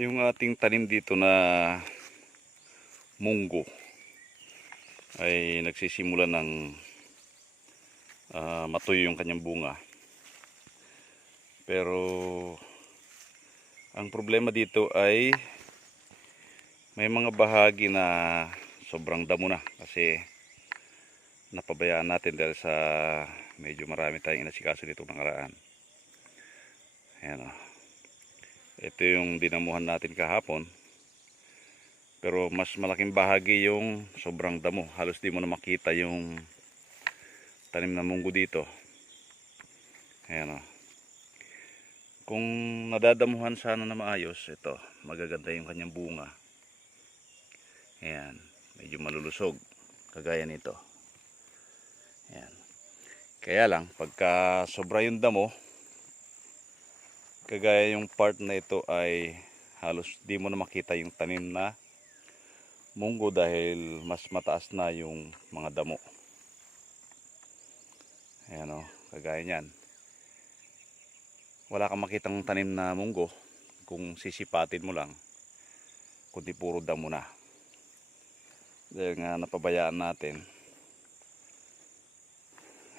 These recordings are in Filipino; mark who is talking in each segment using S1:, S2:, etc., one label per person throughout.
S1: Yung ating tanim dito na munggo ay nagsisimula ng ah, matuyo yung kanyang bunga. Pero ang problema dito ay may mga bahagi na sobrang damo na kasi napabayaan natin dahil sa medyo marami tayong inasikaso dito nakaraan. Ayan o. Ito yung dinamuhan natin kahapon. Pero mas malaking bahagi yung sobrang damo. Halos di mo na makita yung tanim na munggo dito. Ayan o. Kung nadadamuhan sana na maayos, ito, magaganda yung kanyang bunga. Ayan, medyo malulusog. Kagaya nito. Ayan. Kaya lang, pagka sobra yung damo, kagaya yung part na ito ay halos di mo na makita yung tanim na munggo dahil mas mataas na yung mga damo. Ayan o, kagaya niyan. Wala kang makitang tanim na munggo kung sisipatin mo lang, kundi puro damo na. Dahil nga napabayaan natin.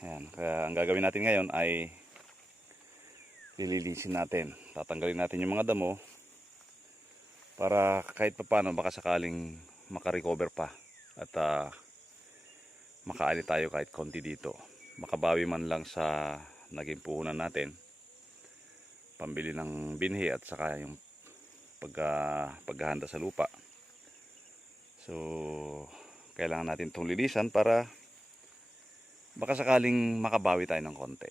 S1: Ayan, kaya ang gagawin natin ngayon ay lilinisin natin. Tatanggalin natin yung mga damo para kahit papano baka sakaling makarecover pa at ah, makaali tayo kahit konti dito. Makabawi man lang sa naging puhunan natin. Pambili ng binhi at saka yung pagka, paghahanda sa lupa. So, kailangan natin itong linisan para baka sakaling makabawi tayo ng konti.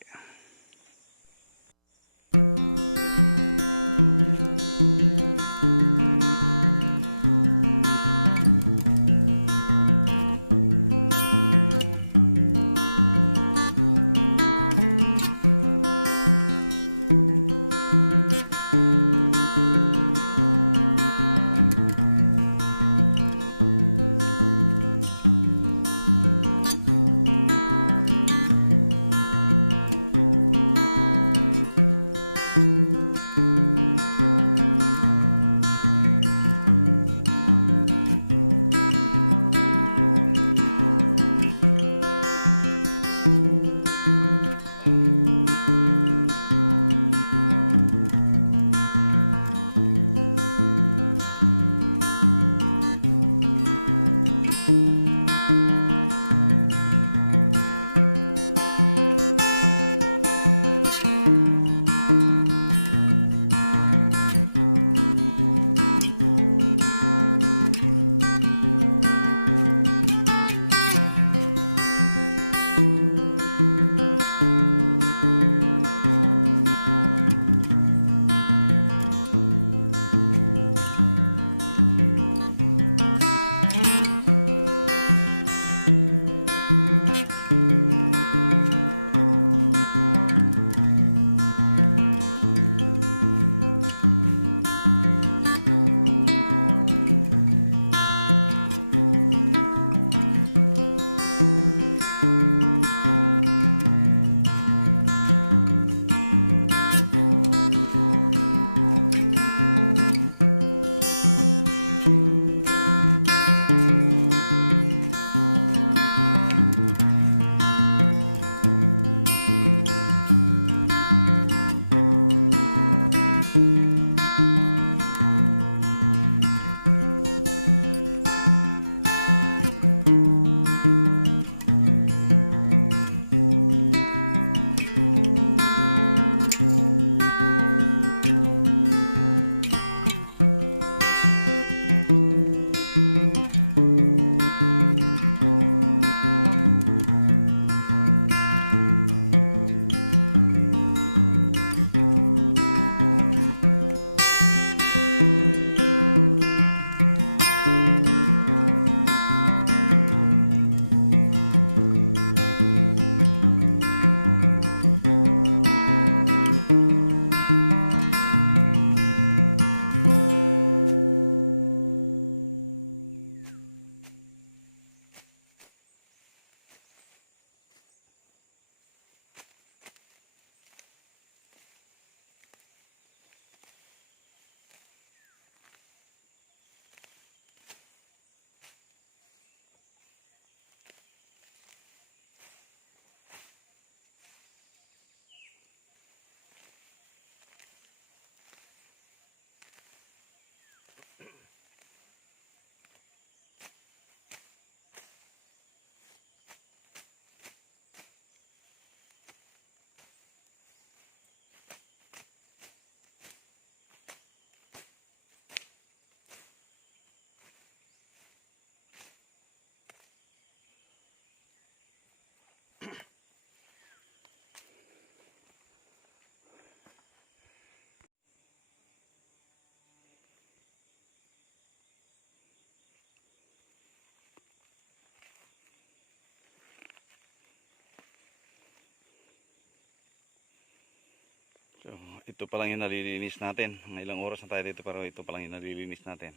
S1: Ito pa lang yung nalilinis natin. Mga ilang oras na tayo dito pero ito pa lang yung nalilinis natin.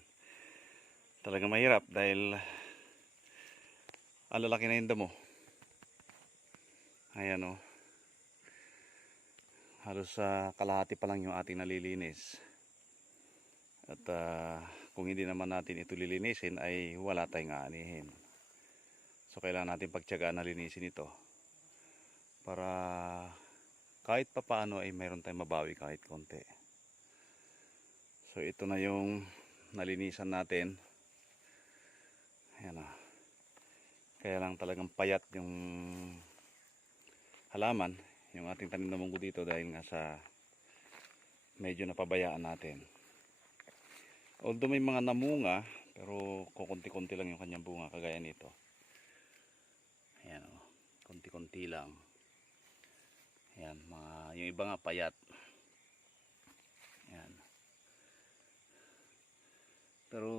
S1: Talaga mahirap dahil ang lalaki na yung damo. Ayan o. Halos sa kalahati pa lang yung ating nalilinis. At ah, kung hindi naman natin ito lilinisin ay wala tayong aanihin. So kailangan natin pagtyagaan na linisin ito. Para kahit papaano ay mayroon tayong mabawi kahit konti. So ito na yung nalinisan natin. Ayan na. Kaya lang talagang payat yung halaman, yung ating tanim na munggo dito dahil nga sa medyo napabayaan natin. Although may mga namunga, pero kukunti-kunti lang yung kanyang bunga kagaya nito. Ayan o, konti-kunti lang. Ayan, mga, yung iba nga payat. Ayan. Pero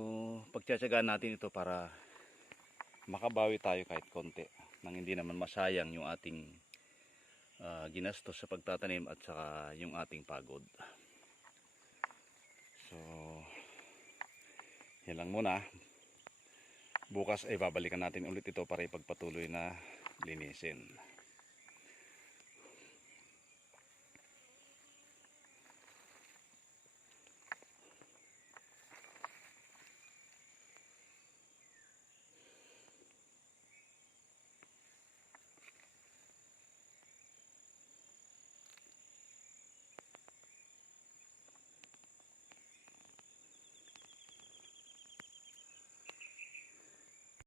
S1: pagtsatsagaan natin ito para makabawi tayo kahit konti nang hindi naman masayang yung ating ah, ginastos sa pagtatanim at saka yung ating pagod. So, yan lang muna. Bukas ay babalikan natin ulit ito para ipagpatuloy na linisin.